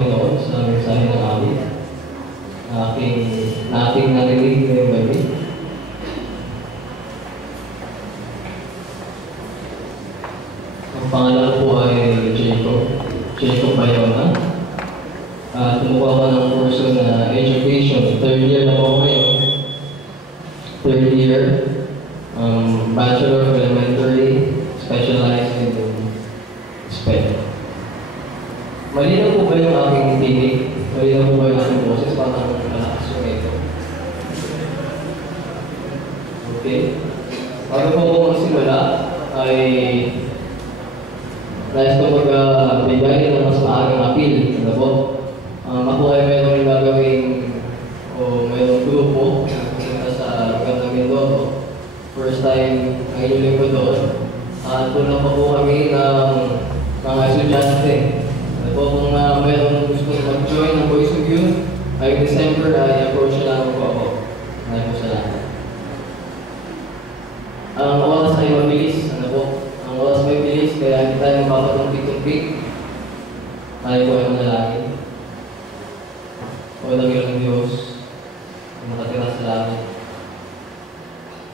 Noon sa mensahe ng amin, aking narinig ngayong gabi. Ang pangalan ko ay Jacob Bayona. Tumuha ko ng kurso na education. Third year na ako ngayon. Third year, Bachelor of Elementary, specialized in SPED. Malinaw po ba yung aking tinig? Malinaw po ba yung aking boses? Parang malakas yung ito. Okay. Bago po ako magsimula, ay nais ko magbigay ng mas maagang appeal. Ano po? Ako ay mayroong gagawing o mayroong grupo na pumunta sa lugar ng Mindoro. First time ngayon yung linggo doon. Tulong pa po kami ng mga estudyante. Ano po, kung mayroong gusto mag-join ng Voice of Youth, ay December ay approach na lang po ako. Ano po sa lahat. Ang oras ay mabilis. Ano po? Ang oras ay mabilis, kaya hindi tayo mapapatumpik-tumpik. Tayo po ay manalangin. O lang yung Diyos na nakatira sa langit.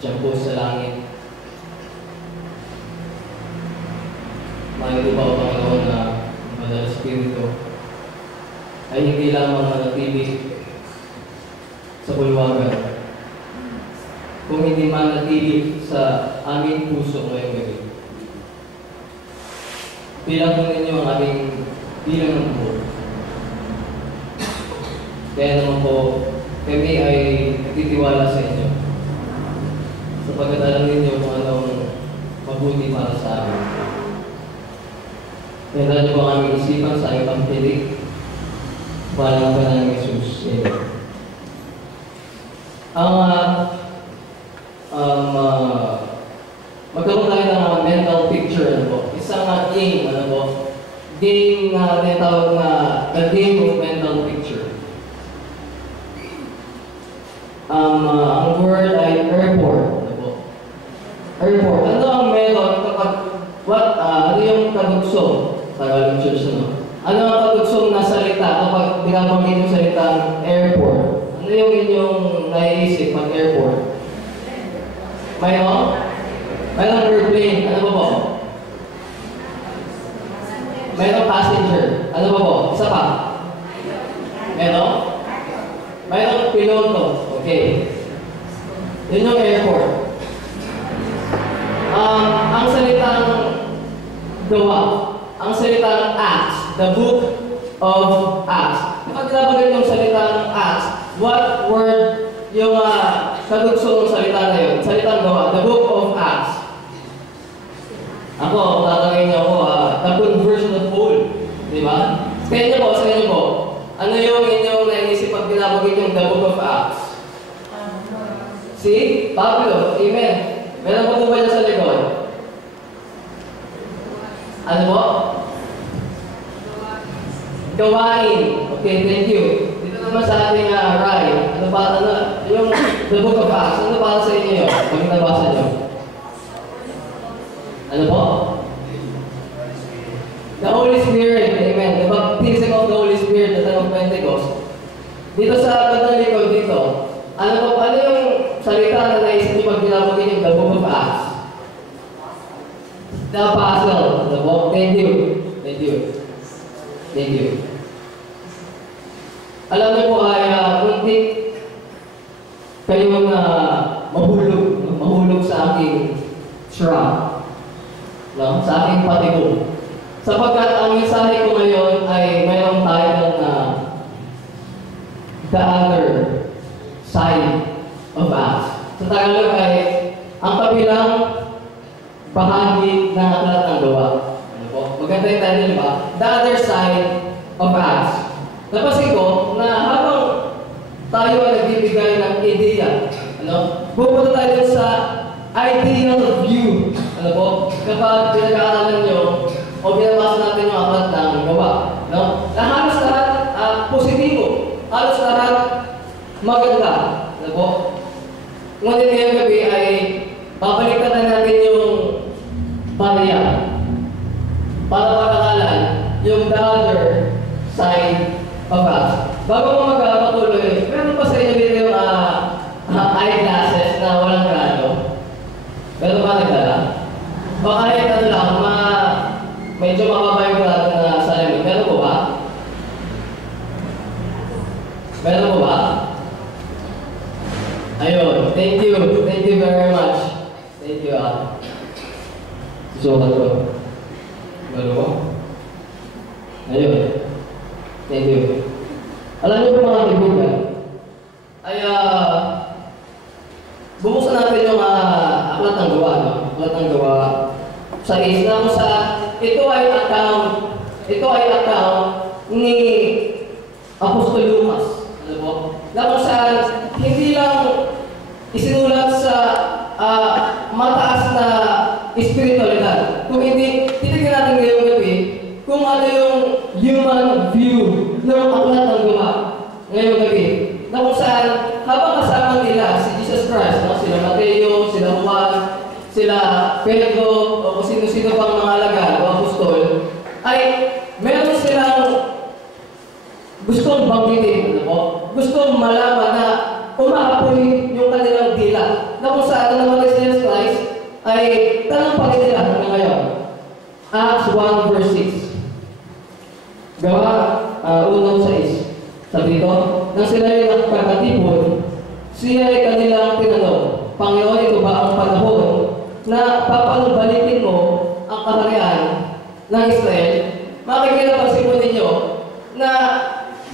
Diyan po sa langit. Mahal ko pa o Panginoon na Banal Espiritu ay hindi lamang manatili sa bulwagan, kung hindi manatili sa aming puso ngayong gabi. Bilang po ninyo ang aming bilang ng buo. Kaya naman po, kami ay nagtitiwala sa inyo. Sapagkat alam ninyo kung anong mabuti para sa amin. Kaya natin po ang aming isipan sa aming pagpilig para ng Panginoong Jesus. Magkaroon tayo ng mental picture. Ano po? Isang game, ano po? Game na tinatawag na the game of mental picture. Ang word ay airport. Ano po? Airport. Ano ang meron kapag ano yung kadugsong? Tagalog church, ano? Ano ang kadugsong na salita kapag binabanggit yung salitang airport? Ano yung inyong naiisip pag airport? Mayroong airplane. Ano ba po? Mayroong passenger. Ano ba po? Isa pa? Mayroong piloto. Okay. Yun yung airport. Ang salitang gawa, ang salitang Acts, the book of Acts. Kapag nabanggit yung salitang Acts, what word yung kadugsong ng salita na yun? Salitang gawa, the book of Acts. Ako, tatanungin niyo ako, the conversion of Paul. Di ba? Sa inyo po, ano yung inyong naisip pag binabanggit yung the book of Acts? Si Pablo, amen. Meron po ba dyan sa likod? Ano po? Gawain. Okay, thank you. Dito naman sa ating ride. Ano ba? Yung the book of Acts. Ano para sa inyo yun? Pag nabasa nyo. Ano po? The Holy Spirit. Amen. The baptism of the Holy Spirit, the time of Pentecost. Dito sa bandang likod dito. Ano yung salita na naisip niyo pag binabanggit yung the book of Acts? The apostle. The book. Thank you. Alam niyo po ay kunti kayong mahulog sa aking trap. No? Sa aking patigo. Sapagkat ang mensahe ko ngayon ay mayroong title na The Other Side of Acts. Sa Tagalog ay ang kabilang bahagi ng aklat ng gawa. Ano po? Maganda yung title, di ba? The Other Side of Acts. Napansin ko na habang tayo ay nagbibigay ng ideya, pupunta tayo sa ideal view. Ano po? Kapag pinag-aaralan nyo o binabasa natin yung aklat ng gawa. Na halos lahat positibo. Halos lahat maganda. Ano po? Ngunit ngayong gabi ay babalikan na natin yung barya para makakalan yung the other side Papa, bago mo magpatuloy, meron pa sa inyo dito yung eyeglasses na walang grado? Meron ba nagdala? O kahit ano lang, medyo mababa yung grado na salamin. Meron po ba? Meron po ba? Ayun, thank you. Thank you very much. Thank you, susukat ko. Meron mo? Ayun. Thank you. Alam niyo po mga kaibigan, ay bubuksan natin yung aklat ng gawa, no? Aklat ng gawa sa isla mo sa ito ay account ni Apostol Lucas. Ano po? Na kung saan hindi lang isinulat sa mataas na espiritualidad. Kung hindi, titignan natin ngayong gabi kung ano yung human view ng aklat ng gawa ngayong gabi. Na kung saan, habang kasama nila si Jesus Christ, no? Sila Mateo, sila Juan, sila Pedro, o kung sino-sino pang mga alagad o apostol, ay meron silang gustong banggitin, ano po? Gustong malaman na umaapoy yung kanilang dila. Na kung saan naman si Jesus Christ ay tanong pa rin nila hanggang ngayon. Acts 1 verse 6. Gawa 1:6. Sabi dito, nang sila ay nagkakatipon, siya ay kanilang tinanong, Panginoon, ito ba ang panahon na papanumbalikin mo ang kaharian ng Israel? Makikita pa po ninyo na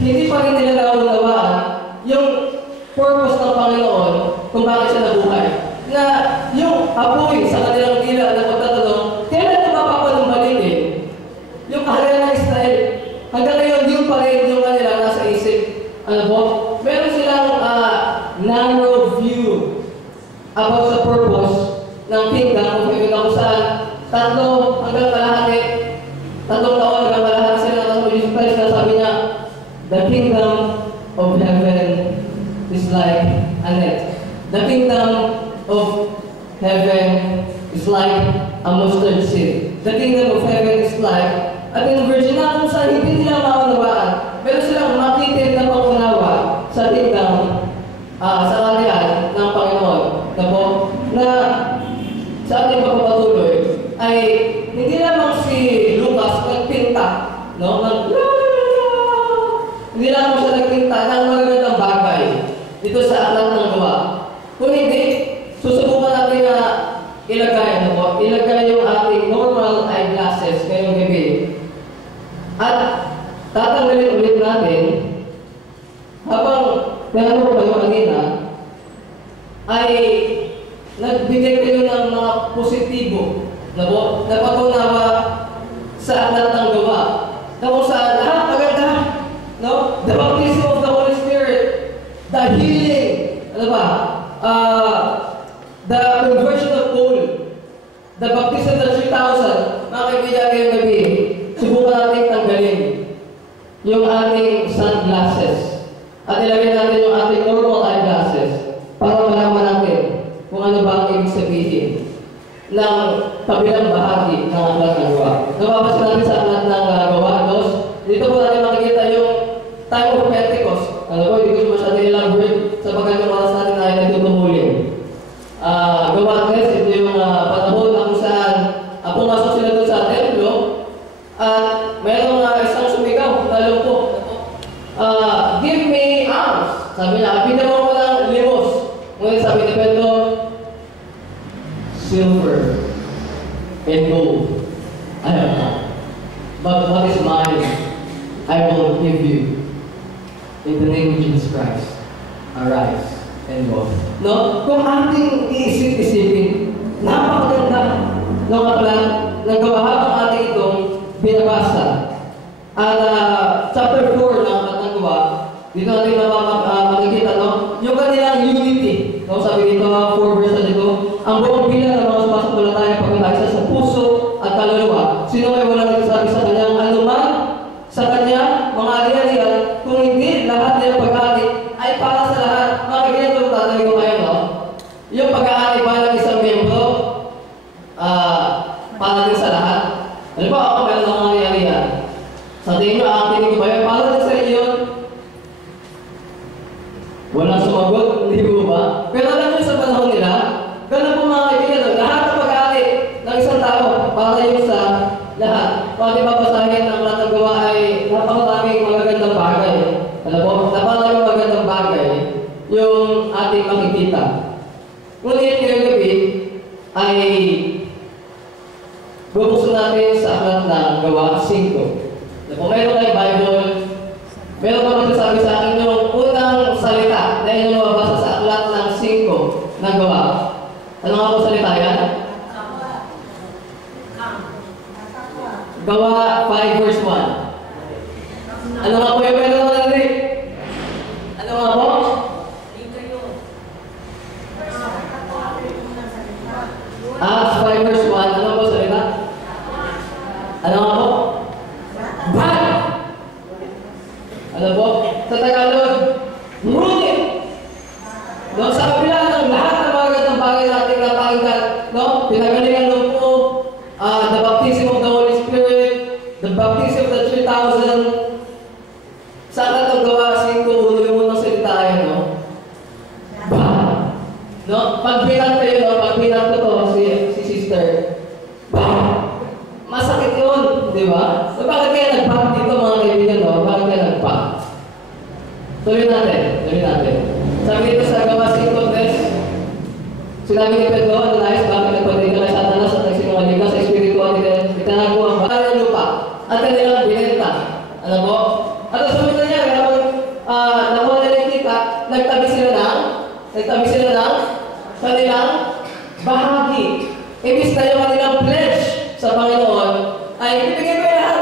hindi pa rin nila naunawaan yung purpose ng Panginoon kung bakit siya nabuhay. Na yung apoy sa kanilang dila na pagtatanong, kailan na mapapanumbalikin yung kaharian ng Israel? Hanggang ngayon, yun pa rin yung kanila nasa isip. Ano po? Meron silang narrow view about the purpose ng kingdom. Kung yun ako saan, 3 hanggang kalahati, 3 taon hanggang kalahati sila ng Jesus Christ na sabi niya, the kingdom of heaven is like a net. The kingdom of heaven is like a mustard seed. The kingdom of heaven is like at in virgin na kung saan hindi nila maunawaan, meron silang makitid na pangunawa sa kingdom, sa kaharian ng Panginoon. Na po, na sa ating pagpapatuloy, ay hindi lamang si Lucas nagpinta, no? Hindi lamang siya nagpinta ng magagandang bagay dito sa aklat ng gawa. Kung hindi, susubukan natin na ilagay yung ating normal eyeglasses ngayong gabi. At tatanggalin ulit natin habang gano'n ko kayo kanina ay nagbigay kayo ng mga positibo na patunawa sa aklat ng gawa na kung saan maganda, no? The baptism of the Holy Spirit, the healing, ano ba? The conversion of Paul, the baptism of the 3,000. Mga kaibigan ngayong gabi, subukan natin tanggalin yung ating sunglasses at ilagay natin yung ating normal eyeglasses para malaman natin kung ano ba ang ibig sabihin ng kabilang bahagi ng aklat ng gawa. Napapasin natin sa aklat ng gawa, dito po natin makikita yung time of Pentecost. Ano po, hindi ko masyadong elaborate sapagkat yung oras natin ay nagtutumulin. Gawa guys, ito yung panahon na kung saan pumasok sila doon sa templo at mayroong isang sumigaw, talong po, give me alms. Sabi niya, binawa ko ng limos. Ngunit sabi ni Pedro, silver and gold, I have not. But what is mine, I will give you. In the name of Jesus Christ, arise and walk. No? Kung ating iisip-isipin, napakaganda ng aklat ng gawa habang ating itong binabasa. At chapter 4 ng aklat ng gawa, dito natin makikita, no? Yung kanilang unity. No? Sabi dito, 4 verses dito, ang buong bilang ng mga sumasampalataya pagkakaisa sa puso at kaluluwa. Sino may walang nagsasabi sa kanyang anuman, sa kanya, mga ari-arian, kung hindi lahat ng pag-aari ay para sa lahat. Makikita ito, tatanggin ko kayo, no? Yung pag-aari ba ng isang miyembro, para din sa lahat. Ano ba ako meron ng mga ari-arian? Sa tingin nyo, akin ko ba yun? Para din sa iyo, Hindi po ba? Pero alam niyo sa panahon nila, ganun po mga kaibigan, lahat ng pag-aari ng isang tao, para yun sa lahat. Kung ating babasahin, ang lahat ng gawa ay napakaraming magagandang bagay. Alam po, napakaraming magagandang bagay yung ating makikita. Ngunit ngayong gabi ay bubuksan natin sa aklat ng gawa 5. Kung meron kayong Bible, meron pa magsasabi sa akin yung unang salita na inyong mabasa sa aklat ng 5 na gawa. Ano nga po salita yan? Gawa 5 verse 1. Ano nga po yung meron na rin? Ano nga po? Acts 5 verse 1. Ano po salita? Ano nga po? Bad! Ano po? Sa Tagalog, ngunit! No, sa kabila ng lahat ng mga gandang bagay natin napakinggan, no? Pinagalingan ng po, the baptism of the Holy Spirit, the baptism of the 3,000. Sa aklat ng gawa 5, yung unang salita ay, no? Bad! No? Pag bilang kayo, no? Pag bilang ko to, si sister, bad! Masakit yun, di ba? So, bakit kaya nag-back dito mga kaibigan, no? Bakit kaya nag-back? Tuloy natin. Sabi dito sa gawa 5, sinabi ni Pedro, Ananias, bakit nagpatay ka kay Satanas at nagsinungaling ka sa Espiritu at itinago ang bahay ng lupa at kanilang binenta. Ano po? At ang sabi na niya, nakuha nila yung kita, nagtabi sila ng kanilang bahagi. Ibig na yung kanilang pledge sa Panginoon ay ibigay ko yung lahat.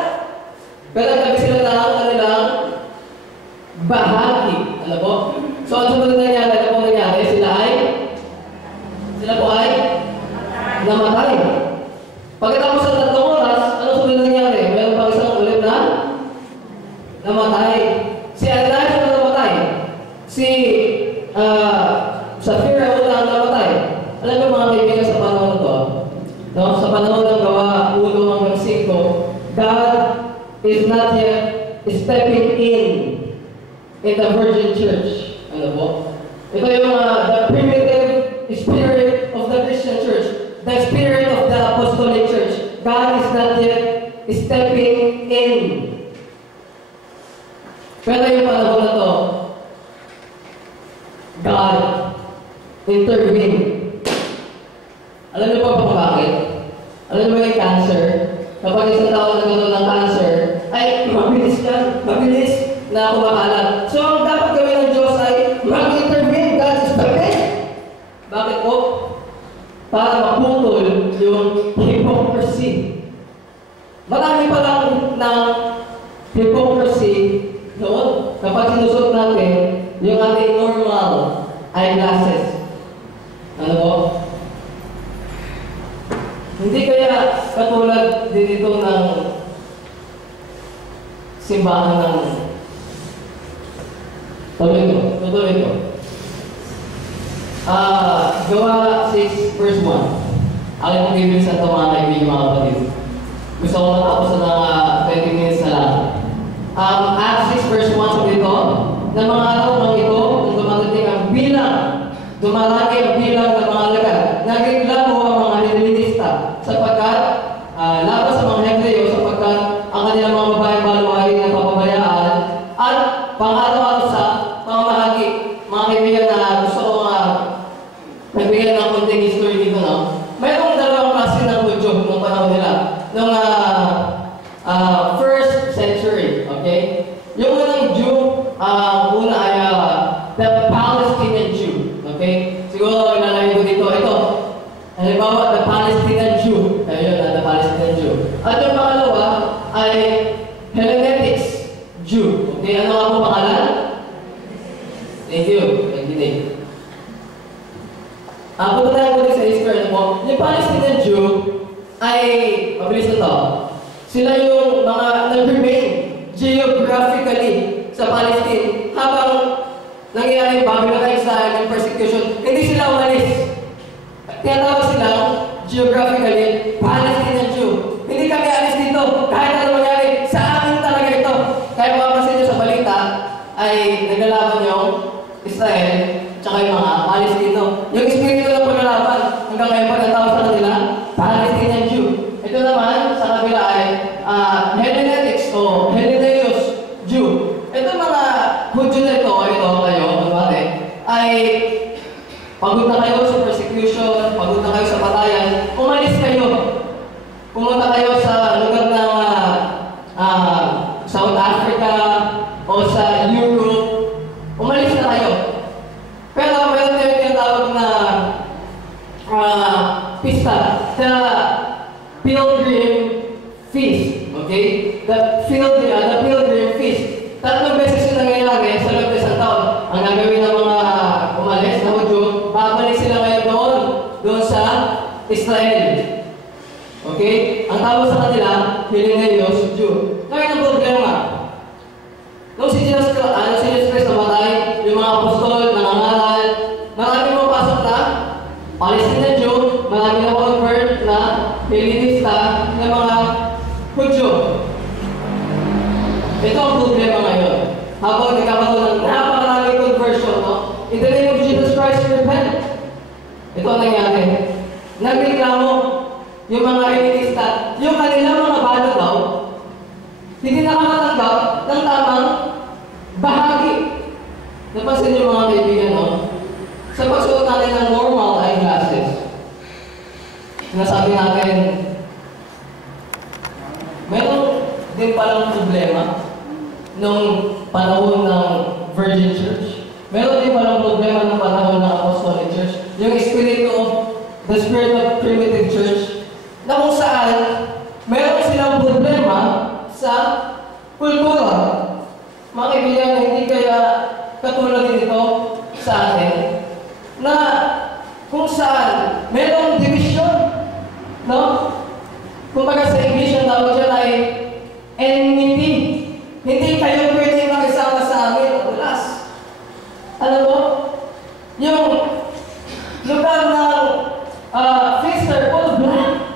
Pero nagtabi sila ng kanilang bahagi. Alam po? So, ang sumunod na nangyari, ano po nangyari? Sila po ay namatay. Pagkatapos sa 3 oras, ano sumunod na nangyari? Meron pang isang ulit na namatay. Si Ananias na namatay. Si Sapphira ang namatay. Alam mo mga kaibigan sa panahon na to, no? Sa panahon ng gawa 1 hanggang 5, God is not yet stepping in the Virgin Church. Ano po? Ito yung the primitive spirit of the Christian Church, the spirit of the Apostolic Church. God is not yet stepping in. Pero yung panahon na to, God intervened. Alam niyo pa kung bakit? Alam niyo ba yung cancer? Kapag isang tao nagkaroon ng cancer, ay mabilis na kumakalat. So, ang dapat gawin ng Diyos ay mag-intervene. God is perfect. Bakit po? Para maputol yung hypocrisy. Marami pa lang ng hypocrisy noon kapag sinusot natin yung ating normal eyeglasses. Ano po? Hindi kaya katulad din ito ng simbahan ng tuloy ko. Gawa 6 verse 1. Alam kong bibili sa ito mga kaibigan, mga kapatid. Gusto ko matapos na 20 minutes na lang. Acts 6 verse 1 sabi ito, na mga araw ng ito, nung dumarating ang bilang, dumarami ang bilang ng mga alagad. Naging labo ang mga Helenista sapagkat laban sa mga Hebreo sapagkat ang kanilang mga babaeng baluhay na papabayaan at pang-araw-araw sa pamamahagi. Mga kaibigan na gusto ko nagbigay ng konting history dito, no? Mayroong dalawang klase ng Hudyo nung panahon nila. Nung first century, okay? Yung unang Jew, una ay the Palestinian Jew, okay? Siguro ilalayo ko dito. Ito, halimbawa, the Palestinian Jew. Ayun, the Palestinian Jew. At yung pangalawa ay Hellenics Jew. Okay, ano nga po pangalan? Thank you. Punta tayo ko sa history mo. Yung Palestinian Jew ay, mabilis na to, sila yung mga nag-remain geographically sa Palestine habang nangyayari yung Babylon exile, yung persecution. Hindi sila umalis. Tinatawag sila geographically Palestinian Jew. Hindi kami alis dito. Kahit ano mangyari, sa amin talaga ito. Kaya mapapansin nyo sa balita ay naglalaban yung Israel tsaka yung mga Palestino. Yung espiritu ng paglalaban, hanggang ngayon pa natawag sa kanila, Palestinian Jew. Ito naman, sa kabila ay Hellenetics o Helleneus Jew. Ito mga Hudyo na ito kayo, ay pagod na kayo sa persecution, pagod na kayo sa patayan, umalis kayo. Pumunta kayo sa lugar ng South Africa o sa Europe, umalis na kayo. Pero meron tayo tinatawag na pista, the Pilgrim Feast. Okay? The Pilgrim Feast. 3 beses yung nangyayari sa loob ng isang taon. Ang gagawin ng mga umalis na Hudyo, babalik sila ngayon doon sa Israel. Okay? Ang tawag sa kanila, Helleneus Jew. Ngayon ang problema. Nung si Jesus Christ namatay, yung mga apostol, nangangaral, marami mapasok na Palestinian Jew, marami na convert na Hellenista ng mga Hudyo. Ito ang problema ngayon. Habang nagkakaroon ng napakaraming conversion, no? In the name of Jesus Christ, repent. Ito ang nangyari. Nagreklamo yung mga Hellenista, yung kanilang mga balo daw, hindi nakakatanggap ng tamang bahagi. Napansin niyo mga kaibigan, no? Sa pagsuot natin ng normal eyeglasses, sinasabi natin, meron din palang problema nung panahon ng Virgin Church. Meron din palang problema nung panahon ng Apostolic Church. Yung the spirit of primitive church, na kung saan meron silang problema sa kultura. Mga kaibigan, hindi kaya katulad dito sa atin, na kung saan merong division, no? Kumbaga sa English, ang tawag dyan ay enmity. Hindi kayo pwede makisama sa amin, ulas. Alam mo, yung lugar ng Fister, full black.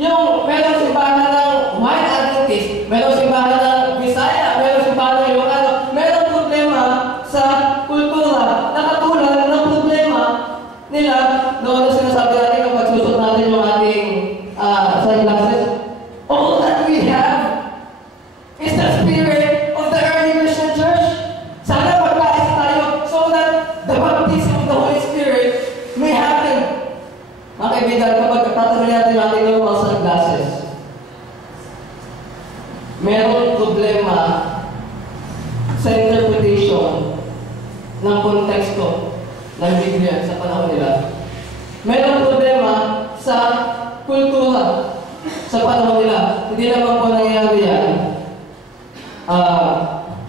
Yung merong simbahan ng White Adventist, merong simbahan ng Visaya, merong simbahan ng Ilocano, merong problema sa kultura, nakatulad ng problema nila noon na sinasabi natin kapag susot natin yung ating sunglasses. All that we have is the spirit of the early Christian church. Sana magkais tayo so that the baptism of the Holy Spirit may happen. Mga kaibigan, kapag tatabi natin yung ating normal sunglasses, merong problema sa interpretation ng konteksto ng Biblia sa panahon nila. Merong problema sa kultura sa panahon nila. Hindi naman po nangyayari yan.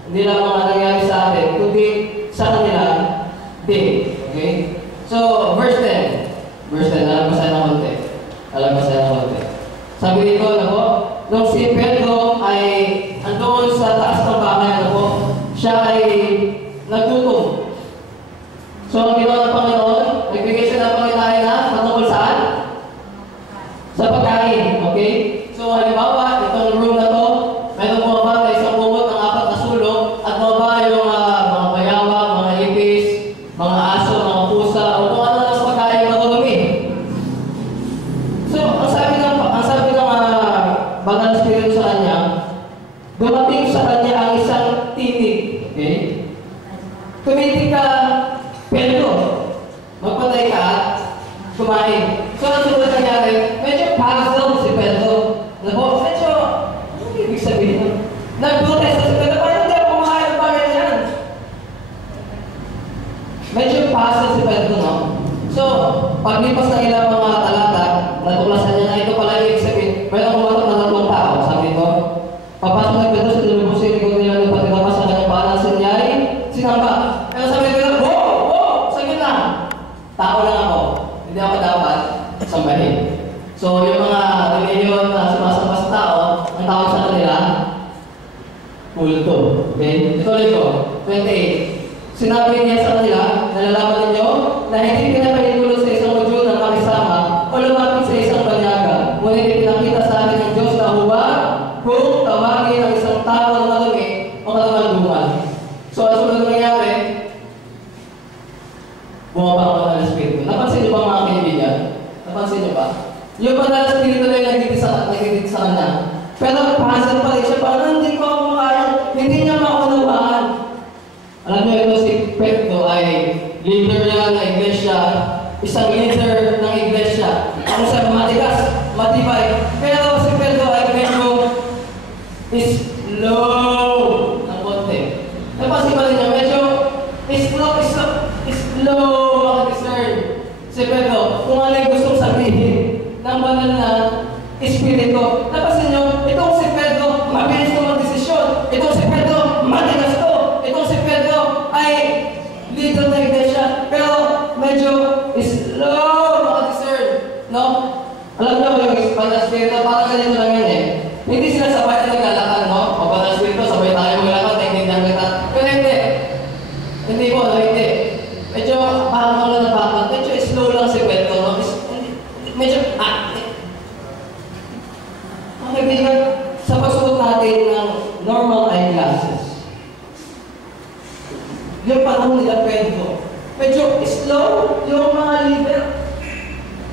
Hindi naman nangyayari sa atin, kundi sa kanila din. Okay? So, verse 10. Verse 10, alam ko sa'yo ng konti. Sabi dito, nung si Pedro ay andoon sa taas ng bahay, siya ay nagtutom. So, ang ginawa ng Panginoon, nagbigay siya ng Panginoon na patungkol saan? Sa pagkain, okay? So, halimbawa, itong room na to, meron bumaba na isang bumot ng 4 na sulok, at bumaba yung mga bayawa, mga ipis, mga aso, mga pusa, o kung ano na sa pagkain marunumi. So, ang sabi ng Banal na Espiritu sa kanya, dumating sa kanya ang isang titig, okay? Tumitig ka, Pedro, magpatay ka at kumain. So, ang sunod nangyari, medyo puzzled si Pedro. Medyo, ano ibig sabihin? Nag-protest si Pedro, paano hindi ako kumakain ng bagay na yan? Medyo puzzled si Pedro, no? So, paglipas ng ilang mga talata, natuklasan niya na ito pala ibig sabihin, mayroong kumatok na 3 tao, sabi ito. Papasok na Pedro sa tinulubos sa likod nila ng pagkakapas sa kanyang pangalan sa niyay, sinamba. Pero sabi nila, saglit lang. Tao lang ako. Hindi ako dapat sambahin. So, yung mga reliyon na sumasamba sa tao, ang tawag sa kanila, kulto. Okay? Ito ulit ko, 28. Sinabi niya sa kanila, nalalaman ninyo na hindi pinapahintulot sa isang module na makisama o lumapit sa isang banyaga. Ngunit ipinakita sa akin ng Diyos na hubad kung tawagin ang isang tao na marumi o kalamandungan. So, ang sunod nangyari, bumaba ang banal na Espiritu. Napansin niyo ba mga kaibigan? Napansin niyo ba? Yung banal na Espiritu na yung nagigit sa kanya. Pero pahasan pa rin siya, parang hindi ko ako makaya, hindi niya maunawaan. Alam niyo, ito si Pedro ay leader niya ng iglesia, isang leader ng iglesia. Ano siya, matigas, matibay. Pero si Pedro ay medyo slow ng konti. Napansin pa rin niya, medyo slow makadiscern. Si Pedro, kung ano yung gustong sabihin ng banal na Espiritu. Napansin niyo, itong si Pedro, mabilis na mag-desisyon. Itong si Pedro, matigas to. Itong si Pedro ay leader ng iglesia. Pero medyo slow makadiscern. No? Alam niyo, yung banal na Espiritu, parang ganito lang yan eh. Hindi sila sabay na naglalakad, no? O banal na Espiritu, sabay tayo maglakad, naintindihan kita. Pero hindi. Hindi po, no? Hindi. Medyo parang ako na napakot. Medyo slow lang si Pedro, no? Medyo, kaibigan, sa pagsuot natin ng normal eyeglasses, yung panahon nila Pedro, medyo slow yung mga leader.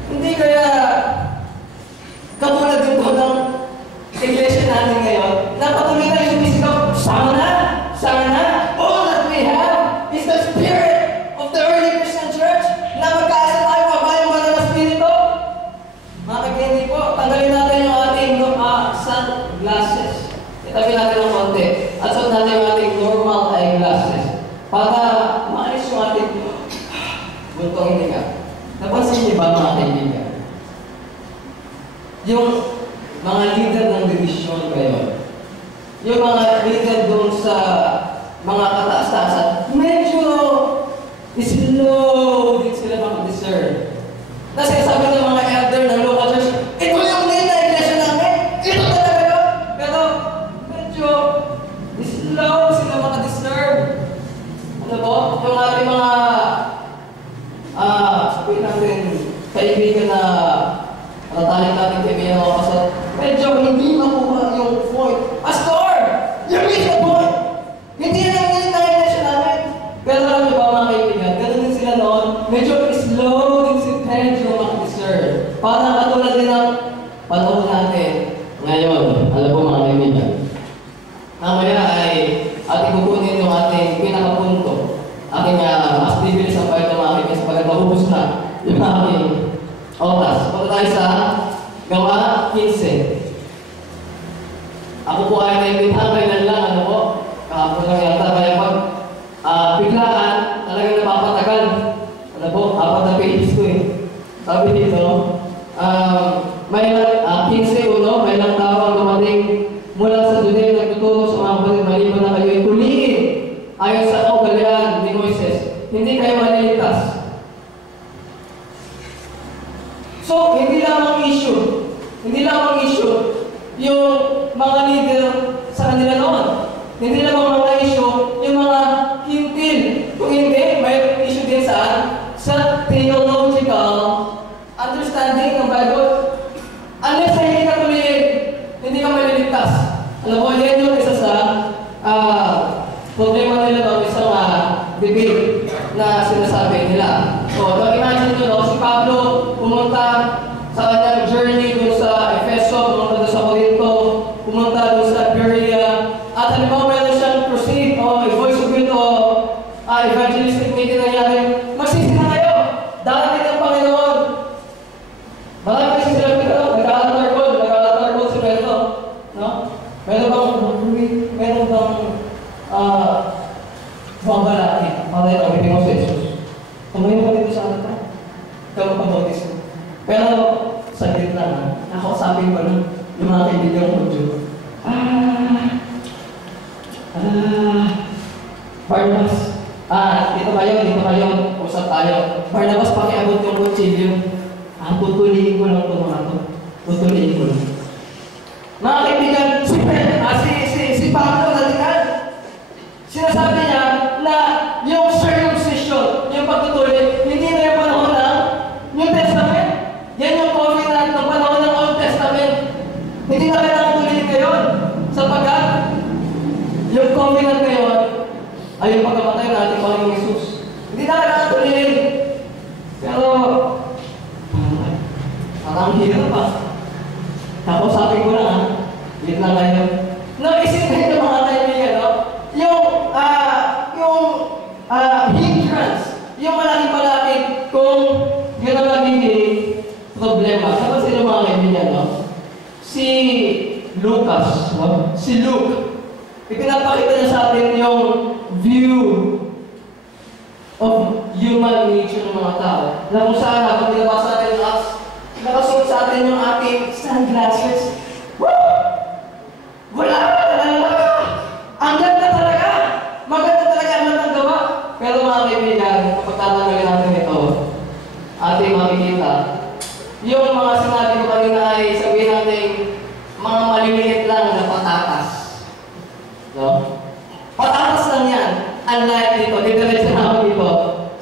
Hindi kaya katulad dito ng iglesia natin ngayon, na patuloy tayo sumisigaw, sana, all that we have is the spirit of the early Christian church, na magkaisa tayo, mabayang banal na Espiritu. Mga kaibigan po, tanggalin natin yung ating sunglasses. Itabi natin ng konti. At suot natin yung ating normal eyeglasses. Para maalis yung ating buntong hininga. Napansin niyo ba mga kaibigan? Yung mga leader ng division ngayon, yung mga leader doon sa mga kataas-taasan, medyo slow din sila makadiscern. Kasi sabi ng mga elder ng local church, ito yung lead na iglesia namin! Ito talaga yun! Pero medyo slow sila makadiscern. Ano po? Yung ating mga sabihin natin, kaibigan na nataling natin kaibigan ako kasi medyo hindi makuha yung point. Pastor! You missed the point! Hindi na lang yung iglesia namin! Pero alam niyo ba mga kaibigan, ganun din sila noon, medyo slow din si Pedro makadiscern. Parang katulad din ng panahon natin ngayon. Alam po mga kaibigan, mamaya ay ating kukunin yung ating pinakapunto. Aking mas bibilis ang pahit ng mga kaibigan sapagkat mahubos na yung aking oras. Punta tayo sa Gawa 15. Ako po ay naimbitahan kailan lang, ano po? Kahapon lang yata. Kaya pag biglaan, talagang napapatagal. Ano po? 4 na pages ko eh. Sabi dito, may 15:1, may lang tawang dumating mula sa Judea nagtuturo sa mga kapatid maliban na kayo ay tuliin ayon sa kaugalian ni Moises. Hindi kayo maliligtas. So, hindi lamang issue yung mga leader sa kanila noon. Hindi lamang mga issue yung mga hintil. Kung hindi, may issue din sa theological understanding ng Bible. Unless sa hindi ka tuliin, hindi ka maliligtas. Alam mo, yan yung isa sa problema nila no, isang debate na sinasabi nila. So, imagine nyo, no, si Pablo pumunta sa kanyang journey dun sa Efeso, pumunta dun sa Corinto, pumunta dun sa Berea, at halimbawa meron siyang crusade o voice of will o evangelistic meeting nangyari, magsisi na kayo! Darating ang Panginoon! Marami kasi sila nag-alatar ko si Pedro. No? Meron bang bumabalaki para yung kapitin mo sa Jesus? Tumayo ka dito sa altar. Ikaw pag-bautis mo. Pero, saglit lang, nakausapin ko lang yung mga kaibigan ko Diyo. Barnabas, dito kayo, usap tayo. Barnabas, pakiabot yung kutsilyo. Tutuliin ko lang ito mga ito. Tutuliin ko lang. Mga kaibigan, si Pablo nalikan. Sinasabi niya na yung circumcision, yung pagtutuloy, hindi na yung panahon ng New Testament. Yan yung covenant ng panahon ng Old Testament. Hindi na kailangan tuloy ngayon. Sapagkat yung covenant ngayon ay yung pagkamatay ng ating Panginoong Jesus. Hindi na kailangan tuloy. Parang hirap pa. Tapos sabi ko lang ha, yun lang kayo. No, isipin nyo mga kaibigan, no? Yung hindrance, yung malaki-malaki kung yun ang nagiging problema. Saan sila mga kaibigan, no? Si Lucas, no? Si Luke, ipinapakita niya sa atin yung view of human nature ng mga tao. Na kung saan, habang nilabasa natin yung apps, nakasuot sa atin yung ating sunglasses. Woo! Wala ka! Ang ganda talaga! Maganda talaga ang matang gawa. Pero mga kaibigan, kapag tatanggalin natin ito, ating makikita, yung mga sinabi ko kanina ay sabihin natin mga maliliit lang na patatas. No? Patatas lang yan. Unlike dito, didiretso na ako dito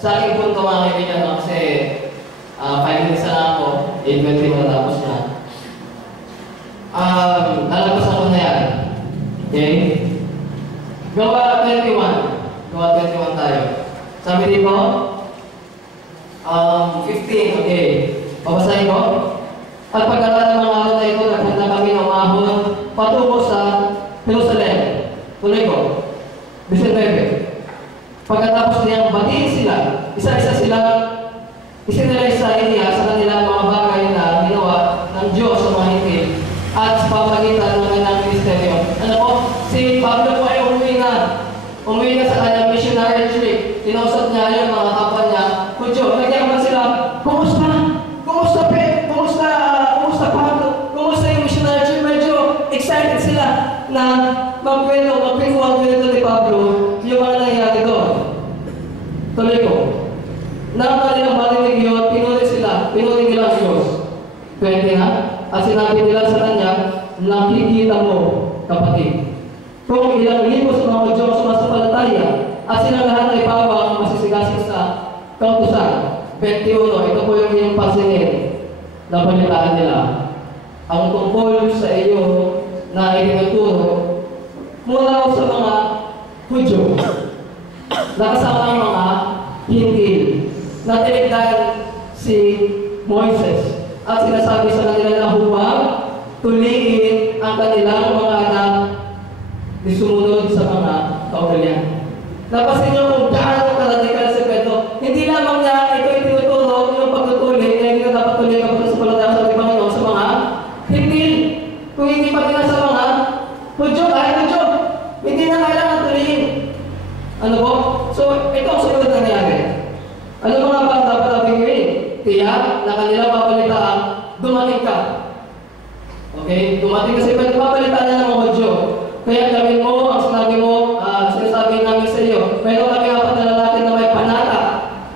sa aking punto mga kaibigan, no? Kasi 5 minutes na ako, 8:20 na tapos na. Lalabas ako na yan. Okay? Gawa 21. Gawa 21 tayo. Sabi dito, 15, okay. Babasahin ko. At pagkakaroon ng mga araw na ito, naghanda kami ng umahon patungo sa Jerusalem. Tuloy ko. 19. Pagkatapos niyang batiin sila, isa-isa sila isinilay sa Eliya sa kanilang mga bagay na ginawa ng Diyos sa mga hingil at sa pamagitan ng kanilang ministeryo. Ano po? Si Pablo po ay umuwi na sa kanyang missionary trip. Tinausap niya yung mga kapwa niya. Kudyo, nagyaman sila, kumusta? Kumusta Pablo? Kumusta yung missionary trip? Medyo excited sila na magkwento ni Pablo yung mga nangyayari doon. Tuloy ko. Nang kanilang marinig yun, pinuri nila ang Diyos. 20 na. At sinabi nila sa kanya, nakikita mo, kapatid. Kung ilang libo sa mga Diyos sumasampalataya, at silang lahat ay pawang masisigasig sa kautusan. 21, ito po yung inyong pansinin na balitaan nila. Ang tungkol sa iyo na itinuturo mula sa mga Hudyo, nakasama ang mga hinggil na tinigdan si Moises at sinasabi sa kanila na huwag tuliin ang kanilang mga anak di sumunod sa mga kaugalian. Napasin niyo kung gaano ka-radical si Pedro. Hindi lamang niya ito itinuturo yung pagtutuli na hindi na dapat tuloy kapag sa palataya sa Panginoon sa mga hinggil. Kung hindi pa rin sa mga Hudyo, kahit Hudyo, hindi na kailangan tuliin. Ano po? So, ito ang sunod na nangyari. Ano mga ba dapat natin gawin? Tiyak na kanilang babalitaan, dumating ka. Okay? Dumating kasi babalitaan na ng mga Hudyo. Kaya gawin mo, ang sinabi mo, sinasabi namin sa iyo, meron kami apat na lalaki na may panata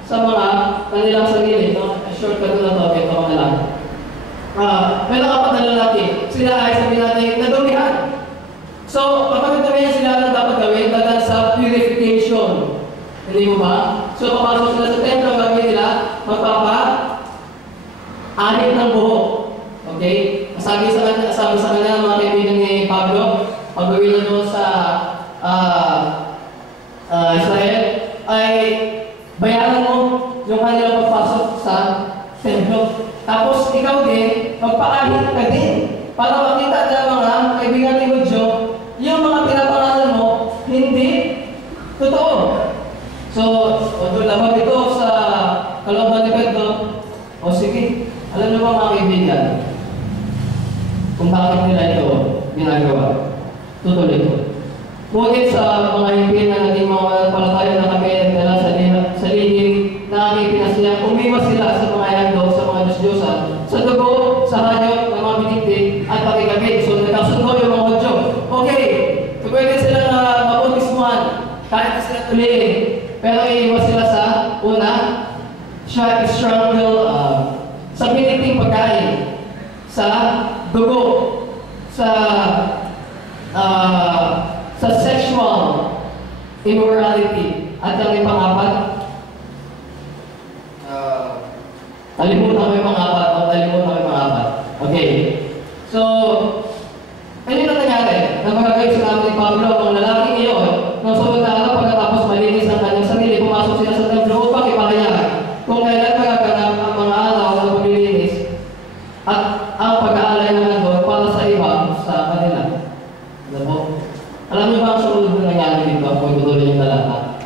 sa mga kanilang sarili. No? Shortcut na ito, ito ka na lang. Meron apat na lalaki. Sila ay sabi natin, nadumihan. So, kapag nadumihan sila, ano dapat gawin? Dadan sa purification. Hindi mo ba? So, papasok sila sa templo, ang gagawin nila, magpapa-ahit ng buhok. Okay? Sabi sa kanya, mga kaibigan ni Pablo, pag-gawin na doon sa Israel, ay bayaran mo yung kanilang pagpasok sa templo. Tapos, ikaw din, magpa-ahit ka din. Para makita ng mga kaibigan ni Hudyo, yung mga pinapangalan mo, hindi totoo. So, doon naman ito sa kalooban ni Pedro, o sige, alam niyo ba mga kaibigan, kung bakit nila ito ginagawa. Tutuloy ko. Ngunit sa mga hingpil na naging mga palataya na kami nagdala sa lihim na aking pinasya, umiwas sila sa mga handog, sa mga Diyos-Diyosan, sa dugo, sa hayop, ng mga biniktik, at pakikabit. So, nagkasundo yung mga Hudyo. Okay, pwede sila na mabautismuhan, kahit na sila tuliin. Pero iiwas sila sa una, struggle sa binikting pagkain, sa dugo, sa sexual immorality. At ang pang-apat, kalimutan ko yung pang-apat. Okay. So, ano yung nangyari? Napagagay sa namin ni Pablo, ang lalaki ngayon, nang sunod na araw pagkatapos malinis ang kanyang sarili, pumasok sila sa templo upang ipahayagan kung kailan magaganap ang mga araw na paglilinis talata.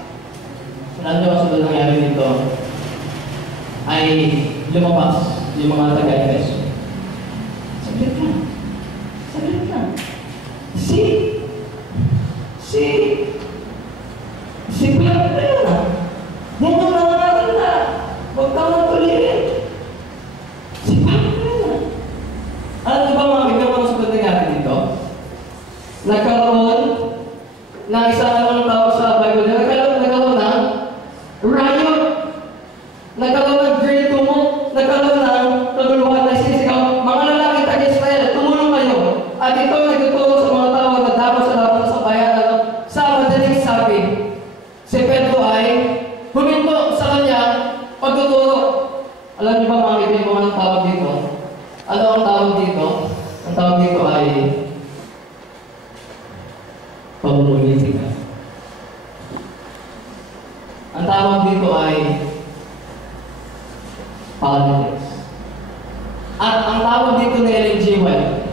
Alam niyo ang sunod nangyari dito ay lumabas yung mga taga-Efeso. Saglit lang. Saglit lang. Si Pierre na yun ah. Yan yung nangaral na. Huwag kang natulihin. Si Pierre na yun ah. Alam niyo ba mga kaibigan mga sunod nangyari dito? Nagkaroon ng isang tao sa Bible. Nagkaroon ng riot. Nagkaroon ng great tumult. Nagkaroon ng kaguluhan na sisigaw. Mga lalaki taga-Israel, tumulong kayo. At ito nagtuturo sa mga tao na dapat sa laban sa bayan. Sa madaling sabi, si Pedro ay huminto sa kanya pagtuturo. Alam niyo ba mga kaibigan mo anong tawag dito? Ano ang tawag dito? Ang tawag dito ay pamumulitika. Ang tawag dito ay politics. At ang tawag dito ni Ellen G. White,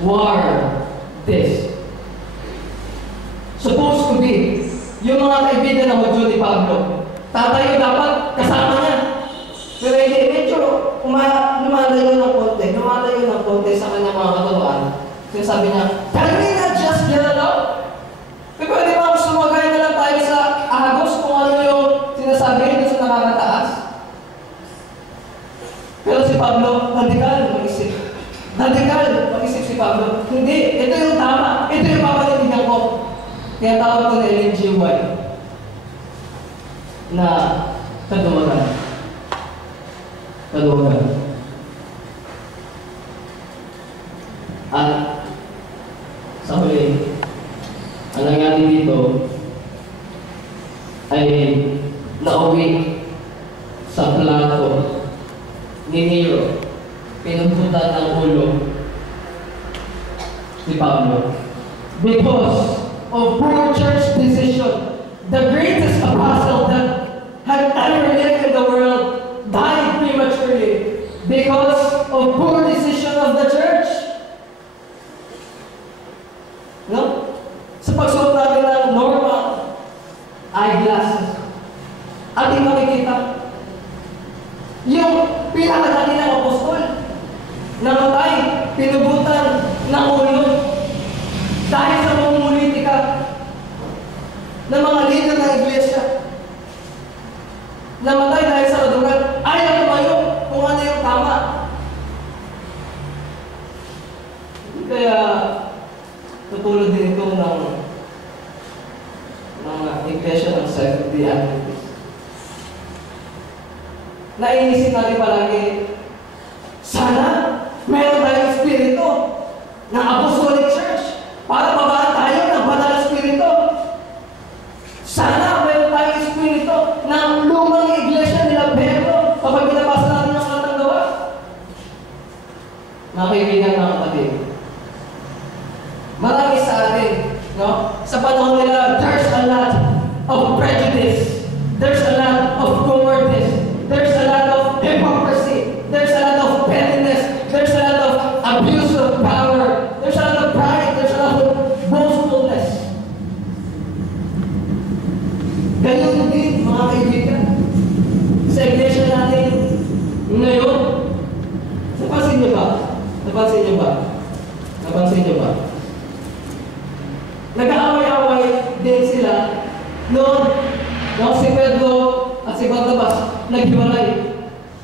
war this. Supposed to be, yung mga kaibigan na Hudyo ni Pablo, tatayo dapat kasama niya. Pero hindi, medyo lumalayo ng konti sa kanyang mga katuruan. Sinasabi niya, can we not just get along? Pwede ba sumagay na lang tayo sa agos kung ano yung sinasabi rin sa nakakataas? Pero si Pablo, radikal mag-isip. Mag-isip si Pablo. Hindi, ito yung tama. Ito yung papanindigan ko. Kaya tawag ko na Ellen G. White na kaduwagan. At sa huli, ang nangyari dito ay nauwi sa plato ni Nero. Pinuntutan ng ulo si Pablo. Because of poor church decision, the greatest apostle that had ever lived in the world died prematurely because of poor decision of the church. No? Sa pagsuot natin ng normal eyeglasses, ating makikita yung pinakadali ng apostol namatay, pinubutan ng ulo dahil sa pamumulitika ng mga leader ng iglesia. Namatay dahil sa kadugan. Ayaw tumayo kung ano yung tama. Kaya tutulad din ito ng iglesia ng Seventh-day Adventist. Naiisip natin palagi, sana meron tayong espiritu ng Apostolic Church para babaan tayo ng banal na espiritu. Sana meron tayong espiritu ng lumang iglesia nila Pedro kapag binabasa natin ang Aklat ng Gawa. Mga kaibigan, mga kapatid, marami sa atin, no? Sa panahon nila, there's a lot of prejudice. There's a lot of cowardice. There's a lot of hypocrisy. There's a lot of pettiness. There's a lot of abuse of power. There's a lot of pride. There's a lot of boastfulness. Ganyan din, mga kaibigan, sa iglesia natin ngayon. Napansin niyo ba? Nag-aaway-aaway din sila noon si Pedro at si Barnabas naghiwalay.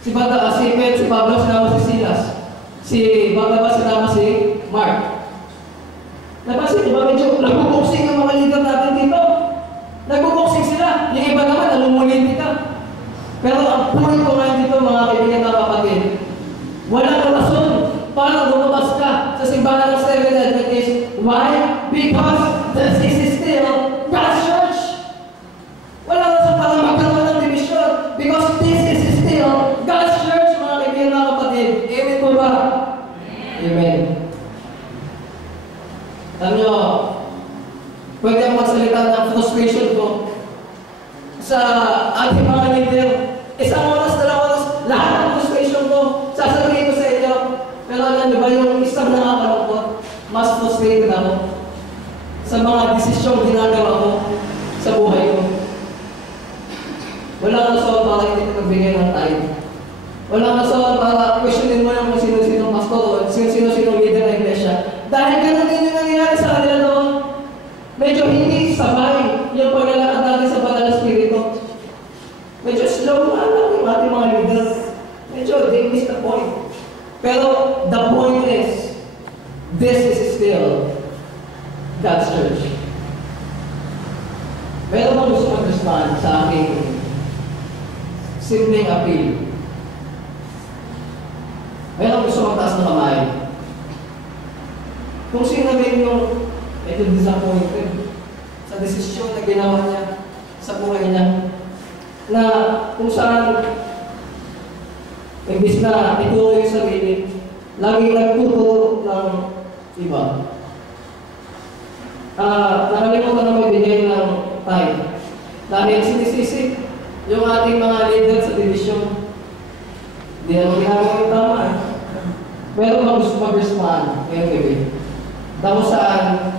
Si Pablo sinama si Silas. Si Barnabas sinama si Mark. Napansin niyo ba? Medyo nagbubuksing ang mga leader natin dito. Nagbubuksing sila. Yung iba naman, namumulitika. Pero ang point ko ngayon dito, mga kaibigan na kapatid, walang rason para lumabas ka sa simbahan ng Seventh-day Adventist. Why? Because this is still God's church. Walang rason para magkaroon ng division. Because this is still God's church, mga kaibigan na kapatid. Amen po ba? Amen. Alam nyo, pwede akong magsalita ng frustration ko sa ating mga leader. Isang oras, dalawang oras, lahat ng frustration ko, sasabihin ko sa inyo. Pero alam nyo ba yung isang nakakalungkot, mas frustrated ako. sa mga desisyong ginagawa ko sa buhay ko. Walang rason para hindi ka magbigay ng time. Walang rason para questionin mo lang kung sino-sino pastor o sino-sino leader ng iglesia. Dahil ganun din yung nangyayari sa kanila noon. Medyo hindi sabay yung paglalakad natin sa banal na spirito. Medyo slow lang yung ating mga leaders. Medyo they miss the point. Pero the point is, this is still God's church. Meron bang gusto mag-respond sa aking simpleng appeal? Meron gusto magtaas ng kamay? Kung sino rin yung medyo disappointed sa desisyon na ginawa niya sa buhay niya, na kung saan imbis na ituro yung sarili, lagi nagtuturo ng iba. Nakalimutan na magbigay ng time. Dahil sinisisi yung ating mga leader sa division. Hindi naman ginagawa yung tama. Meron bang gusto mag-respond ngayong gabi? Tapos saan